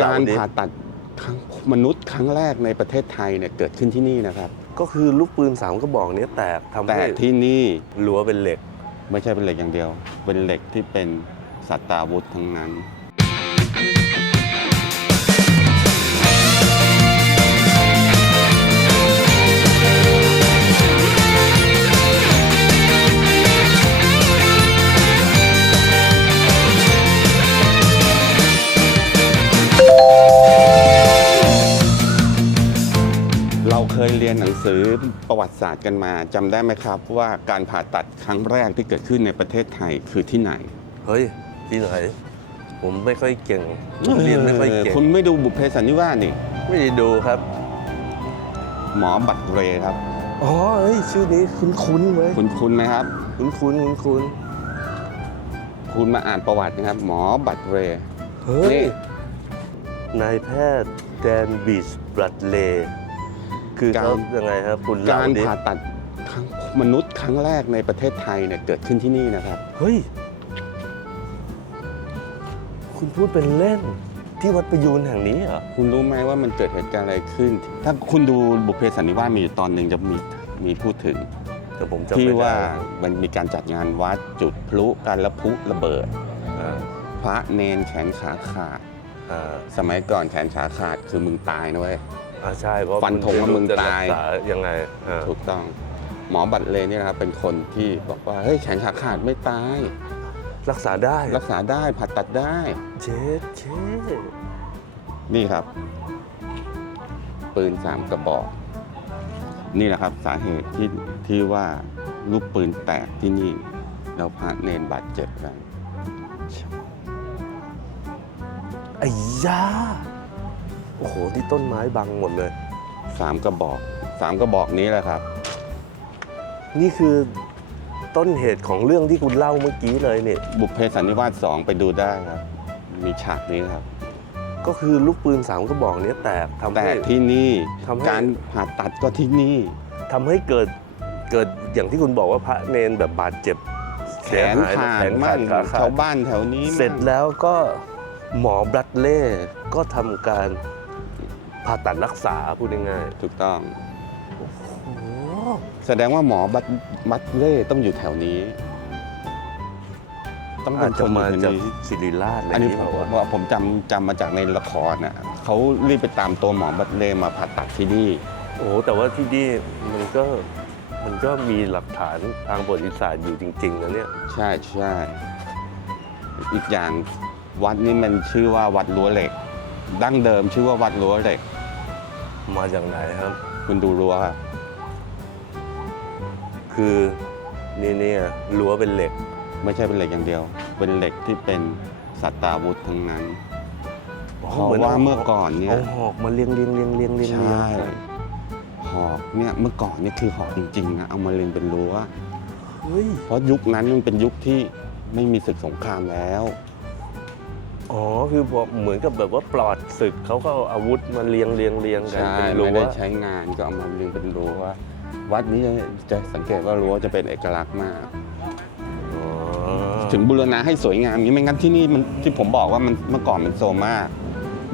เล่าการดิผ่าตัดครั้งมนุษย์ครั้งแรกในประเทศไทยเนี่ยเกิดขึ้นที่นี่นะครับ ก็คือลูกปืนสามกระบอกเนี้ยแตกทำแต่ให้ที่นี่รั้วเป็นเหล็ก ไม่ใช่เป็นเหล็กอย่างเดียว เป็นเหล็กที่เป็นสัตว์อาวุธทั้งนั้น สือประวัติศาสตร์กันมาจำได้ไหมครับ ว่าการผ่าตัดครั้งแรกที่เกิดขึ้นในประเทศไทยคือที่ไหนเฮ้ย ที่ไหน ผมไม่ค่อยเก่งผมเรียนไม่ค่อยเก่ง คุณไม่ดูบุพเพสันนิวาสนี่ ไม่ได้ดูครับ หมอบัตรเรครับ อ๋อเฮ้ยชื่อนี้คุ้นๆไว้ยคุณคุณไหมครับ คุ้นๆคุ้นคุณมาอ่านประวัตินะครับ หมอบัตรเรๆเฮ้ย นี่นายแพทย์แดนบีชบรัดเลย์ คือเขายังไงครับคุณเล่าการดิผ่าตัดครั้งมนุษย์ครั้งแรกในประเทศไทยเนี่ยเกิดขึ้นที่นี่นะครับ เฮ้ย คุณพูดเป็นเล่นที่วัดประยูนแห่งนี้เหรอ คุณรู้ไหมว่ามันเกิดเหตุการณ์อะไรขึ้น ถ้าคุณดูบุพเพสันนิวาสมีอยู่ตอนหนึ่งจะมีมีพูดถึงแต่ผมจำที่ไม่ได้ว่ามันมีการจัดงานวัดจุดพลุการละพลุระเบิดอ่าพระเนนแขนขาขาดอ่าสมัยก่อนแขนขาขาดคือมึงตายนะเว้ย อ่าใช่เพราะฟันธงว่ามึงจะรักตายษยังไงอ่าถูกต้องหมอบัตรเลเนี่ยนะครับเป็นคนที่บอกว่าเฮ้ยแขนขาขาดไม่ตาย รักษาได้รักษาได้ผ่าตัดได้ เช็ดเช็ดนี่ครับ ปืนสามกระบอก นี่แหละครับสาเหตุที่ที่ว่าลูกปืนแตกที่นี่แล้วพระเนนบาดเจ็บกัน ไอ้ยา โอ้โหที่ต้นไม้บังหมดเลย สามกระบอกสามกระบอกนี้แหละครับ นี่คือต้นเหตุของเรื่องที่คุณเล่าเมื่อกี้เลยเนี่ย บุพเพสันนิวาสสองไปดูได้ครับ มีฉากนี้ครับ ก็คือลูกปืนสามกระบอกเนี้ยแตกทำแต่ให้ ที่นี่ทำให้ การผ่าตัดก็ที่นี่ ทำให้เกิดเกิดอย่างที่คุณบอกว่าพระเนนแบบบาดเจ็บแขเสียนหายขาดแขนขามั่ดงขาขาชาวดบ้านแถวนี้มั่งเสร็จแล้วก็หมอ บรัดเล่ก็ทำการ ผ่าตัดรักษาพูดง่ายถูกต้องๆโอ้โหแสดงว่าหมอบัตบัตเล่ต้องอยู่แถวนี้ ต้องเป็อาจนคจะนมาอยู่จากนี้ศิริราชอะไรอันนี้นี้ผเปมล่าวะว่าผมจำจำมาจากในละครน่ะเขารีบไปตามตัวหมอบัตเล่มาผ่าตัดที่นี่ โอ้โหแต่ว่าที่นี่มันก็มันก็มีหลักฐานทางประวัติศาสตร์อยู่จริงๆนะเนี่ย ใช่ใช่ อีกอย่างวัดนี้มันชื่อว่าวัดรั้วเหล็ก ดั้งเดิมชื่อว่าวัดรั้วเหล็ก มาจากไหนครับ คุณดูรั้วครับคือนี่เนี่ยรั้วเป็นเหล็ก ไม่ใช่เป็นเหล็กอย่างเดียว เป็นเหล็กที่เป็นสัตว์อาวุธทั้งนั้น เพราะหมืนว่าอเมื่อก่อนเนี่ยเอาหอกมาเรียงเรียงเรียงเรียงเรียงเรียงใช่หอกเนี่ยเมื่อก่อนเนี่ยคือหอกจริงๆนะเอามาเรียงเป็นรั้ว เฮ้ยเพราะยุคนั้นมันเป็นยุคที่ไม่มีศึกสงครามแล้ว อ๋อ คือพอเหมือนกับแบบว่าปลอดศึกเขาก็เอาอาวุธมาเรียงเรียงเรียงกันใช่เป็นรั้ไม่ว ได้ใช้งานก็เอามาเรียงเป็นรั้ววัดนี้จะสังเกตว่ารั้วจะเป็นเอกลักษณ์มากอ๋อถึงบูรณะให้สวยงามนี้ไม่งั้นที่นี่มันที่ผมบอกว่ามันเมื่อก่อนมันโซมมาก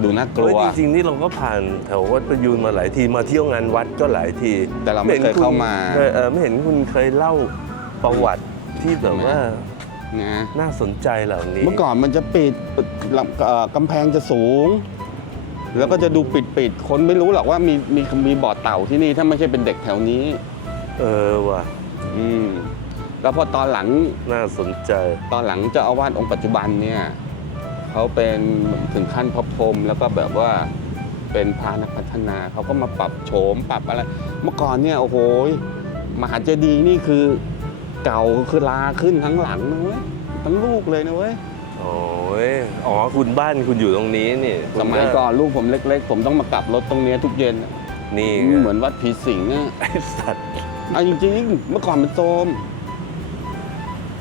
ดูน่ากลัเฮ้ยว จริงๆนี่เราก็ผ่านแถววัดประยูนมาหลายทีมาเที่ยวงานวัดก็หลายทีแต่เราไม่เคยเข้ามาเออเออไม่เห็นคุณเคยเล่าประวัติที่แบบว่า นะน่าสนใจเหล่านี้ เมื่อก่อนมันจะปิดลำเอ่อกำแพงจะสูง แล้วก็จะดูปิดปิดๆคนไม่รู้หรอกว่ามีมีมีบ่อเต่าที่นี่ถ้าไม่ใช่เป็นเด็กแถวนี้ เออว่ะ อืมแล้วพอตอนหลังน่าสนใจ ตอนหลังเจ้าอาวาสองค์ปัจจุบันเนี่ยเขาเป็นถึงขั้นพระพรหมแล้วก็แบบว่าเป็นพระนักพัฒนาเขาก็มาปรับโฉมปรับอะไร เมื่อก่อนเนี่ยโอ้โหมหาเจดีย์นี่คือ เก่าคือลาขึ้นทั้งหลังนะเว้ยทั้งลูกเลยนะเว้ย โอ้ยอ๋อ คุณบ้านคุณอยู่ตรงนี้นี่คุณสมัยก่อนลูกผมเล็ก ๆ ผมต้องมากลับรถตรงเนี้ยทุกเย็นนี่เหมือนวัดผีสิงห์อะไอสัตว์เอาจริงๆเมื่อก่อนมันโซม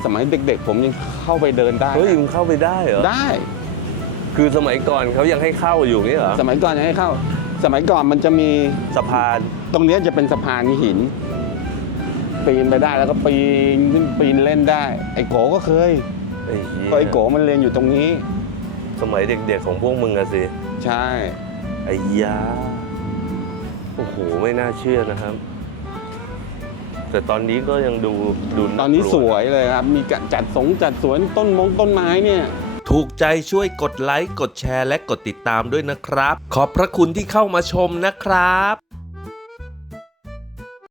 สมัยเด็ก ๆ ผมยังเข้าไปเดินได้เฮ้ยมึงเข้าไปได้เหรอ ได้ คือสมัยก่อนเขายังให้เข้าอยู่นี่เหรอ สมัยก่อนยังให้เข้า สมัยก่อนมันจะมีสะพาน ตรงเนี้ยจะเป็นสะพานหิน ปีนไปได้แล้วก็ปีนขึ้นปีนเล่นได้ ไอ้โกก็เคยไอ้เหี้ยเพราะไอ้โกมันเรียนอยู่ตรงนี้ สมัยเด็กๆของพวกมึงอะสิใใช่ ไอ้ยาโอ้โหไม่น่าเชื่อนะครับ แต่ตอนนี้ก็ยังดูดูาตอนนี้กลัสวยเลยครับ มีการจัดสงจัดสวนต้นมงต้นไม้เนี่ย ถูกใจช่วยกดไลค์ กดแชร์ และกดติดตามด้วยนะครับ ขอบพระคุณที่เข้ามาชมนะครับ